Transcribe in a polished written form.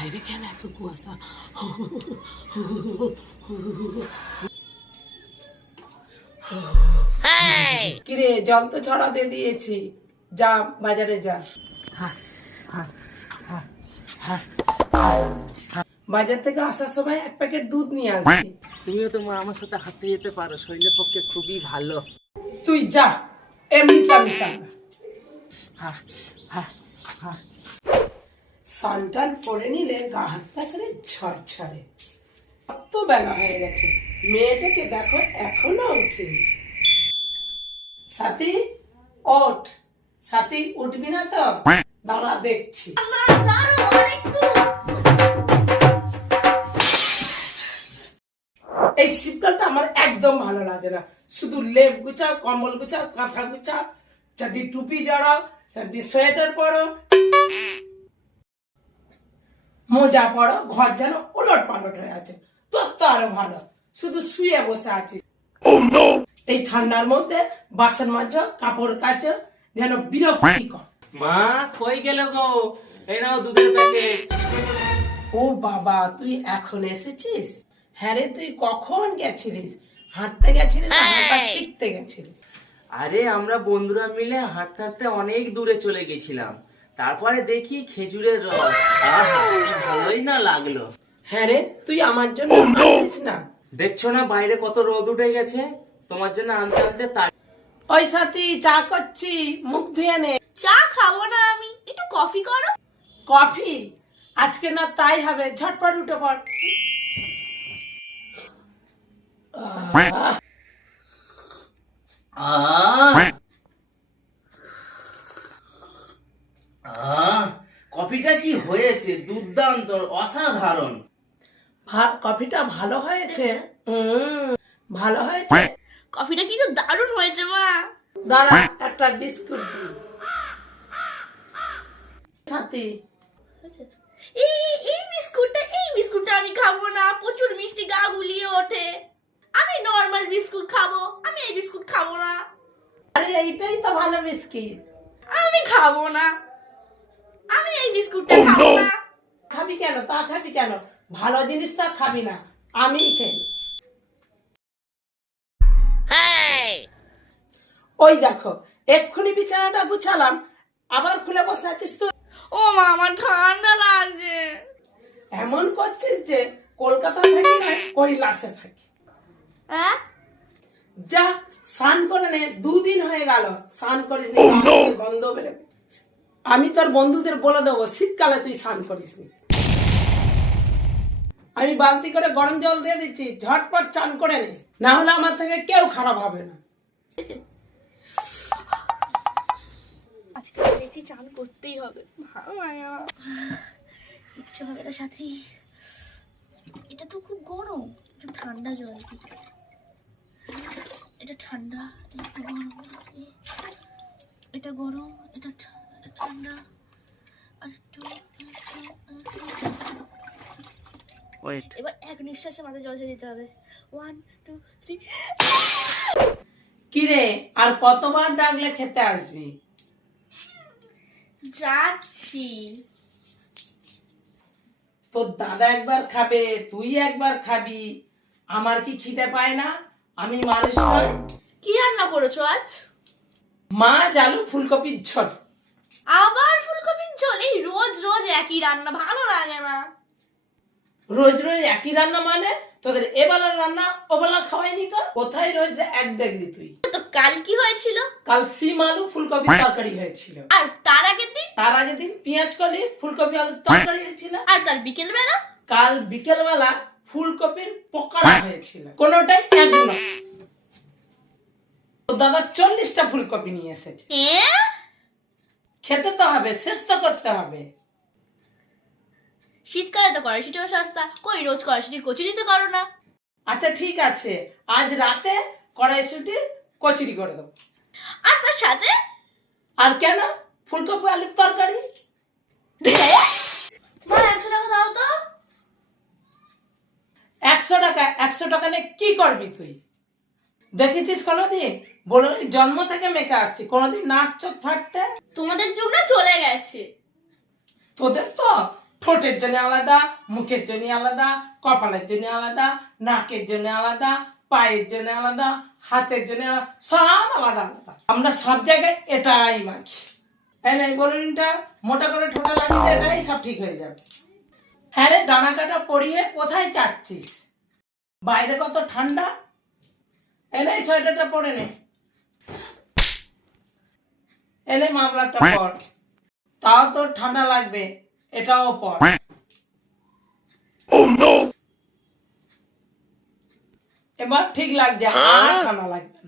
বাইরে কেন এত কুয়াশা? কিরে, জল তো ছড়াতে দিয়েছি, যা বাজারে যা। বাজার থেকে আসার সময় এক প্যাকেট দুধ নিয়ে আসবি। তুমিও তো মা আমার সাথে হাঁটতে যেতে পারো, শরীরের পক্ষে খুবই ভালো। তুই যা, এমনিতে আমি চাঙ্গা। সানটান পরে নিলে গা হাতটা করে ঝরঝরে। কত বেলা হয়ে গেছে, মেয়েটাকে দেখো এখনো উঠেনি। সাথী ওঠ, সাথী উঠবি না তো? দাঁড়া দেখছি। এই শীতকালটা আমার একদম ভালো লাগে না। শুধু লেপ গুছাও, কম্বল গুছাও, কাঁথা গুছাও, চারটি টুপি জড়াও, চারটি সোয়েটার পরো, মোজা পরো, ঘর যেন উলট পালট হয়ে আছে। তোর তো আরো ভালো, শুধু শুয়ে বসে আছিস। এই ঠান্ডার মধ্যে বাসন মাজো, কাপড় কাচো, যেন বিরক্তিকর। মা কই গেল গো? এই নাও দুধের প্যাকেট। ও বাবা, তুই এখন এসেছিস? হ্যাঁ রে, তুই কখন গেছিলিস? হাঁটতে গেছিলিস না হাঁটা শিখতে গেছিলিস? আরে আমরা বন্ধুরা মিলে হাঁটতে হাঁটতে অনেক দূরে চলে গেছিলাম, তারপরে দেখি খেজুরের রস। আহা, কি ভালোই না লাগলো। হ্যাঁ রে, তুই আমার জন্য আনিস না? দেখছো না বাইরে কত রোদ উঠে গেছে, তোমার জন্য আনতে আনতে তাই। ওই সাথী, চা করছি, মুখ ধুয়ে নে। চা খাবো না আমি, একটু কফি করো। কফি? আজকে না তাই হবে, ঝটপট উঠে পড়। কফিটা কি হয়েছে, দুর্দান্ত, অসাধারণ। কফিটা ভালো হয়েছে? ভালো হয়েছে। কফিটা কিন্তু দারুণ হয়েছে মা। দাঁড়া, একটা বিস্কুট দি। সাথী, এই বিস্কুটটা আমি খাবো না, প্রচুর মিষ্টি, গা গুলিয়ে ওঠে। আমি নরমাল বিস্কুট খাবো, আমি এই বিস্কুট খাবো না। আরে এইটাই তো ভালো বিস্কিট। আমি খাবো না, আমি এই বিস্কুটটা খাবো না। খাবি কেন? তা খাবি কেন? ভালো জিনিস তা খাবি না, আমি খাই। ওই দেখো, এক্ষুনি বিছানাটা গুছালাম, আবার খুলে বসে আছিস তুই। ও মা, আমার ঠান্ডা লাগছে। এমন করছিস যে কলকাতা থাকি না কৈলাসে থাকি। হ্যাঁ, যা স্নান করে নে, 2 দিন হয়ে গেল স্নান করিস নি, গা থেকে গন্ধ বেরোবে। আমি তোর বন্ধুদের বলে দেবো শীতকালে তুই স্নান করিস নি। আমি বালতি করে গরম জল দিয়ে দিচ্ছি, ঝটপট চান করে নে, না হলে আমার থেকে কেউ খারাপ হবে না। আজকে দেখছি চান করতেই হবে, ভালো লাগে না, ইচ্ছে হবে না। সাথে এটা তো খুব গরম, একটু ঠান্ডা জল দিই। এটা ঠান্ডা, একটু গরম, এটা গরম, এটা ঠান্ডা, আর একটু। এবার এক নিঃশ্বাসে মাথায় জল ছেড়ে দিতে হবে। 1 2 3। কিরে, আর কতবার ডাকলে খেতে আসবি? যাচ্ছি। তোর দাদা একবার খাবে, তুই একবার খাবি, আমার কি খিদে পায় না? আমি মানুষ নয়? কি রান্না করেছো আজ? মাছ, আলু, ফুলকপির ঝোল। আবার ফুলকপির ঝোল? এই রোজ রোজ একই রান্না, ভালো লাগে না। রোজ রোজ একই রান্না মানে? তোদের এবেলার রান্না ওবেলা খাওয়াইনি তো? কোথায় রোজ এক দেখলি তুই? তো কাল কি হয়েছিল? কাল সিম আলু ফুলকপি তরকারি হয়েছিল। আর তার আগের দিন? তার আগের দিন পেঁয়াজ কলি ফুলকপি আলুর তরকারি হয়েছিল। আর তার বিকেল বেলা? কাল বিকেল বেলা ফুলকপির পকোড়া হয়েছিল। কোনোটাই এক নয়। তো দাদা 40টা ফুলকপি নিয়ে এসেছে। খেতে তো হবে, শেষ তো করতে হবে। শীতকালে তো কড়াইশুঁটিও সস্তা, কই রোজ কড়াইশুঁটির কচুরি তো করো না। আচ্ছা ঠিক আছে, আজ রাতে কড়াইশুঁটির কচুরি করে দেবো। আর তার সাথে? আর কেন, ফুলকপি আলুর তরকারি। মা 100 টাকা দাও তো। 100 টাকা? 100 টাকা নিয়ে কি করবি তুই? দেখেছিস কোনোদিন? বলো, জন্ম থেকে মেখে আসছি, কোনোদিন নাক চোখ ফাটতে? তোমাদের যুগটা চলে গেছে। তোদের তো ঠোঁটের জন্য আলাদা, মুখের জন্য আলাদা, কপালের জন্য আলাদা, নাকের জন্য আলাদা, পায়ের জন্য আলাদা, হাতের জন্য আলাদা, সব আলাদা আলাদা। আমরা সব জায়গায় এটাই মাখি। হ্যাঁ না, বলুনটা মোটা করে ঠোঁটে লাগিয়ে দে, এটাই সব ঠিক হয়ে যাবে। হ্যাঁ রে, ডানা কাটা পরিয়ে কোথায় যাচ্ছিস? বাইরে কত ঠান্ডা। এনে সোয়েটারটা পরে নে, এনে মামলাটা পর, তাও তোর ঠান্ডা লাগবে, এটাও পর। এবার ঠিক লাগছে, আর ঠান্ডা লাগবে।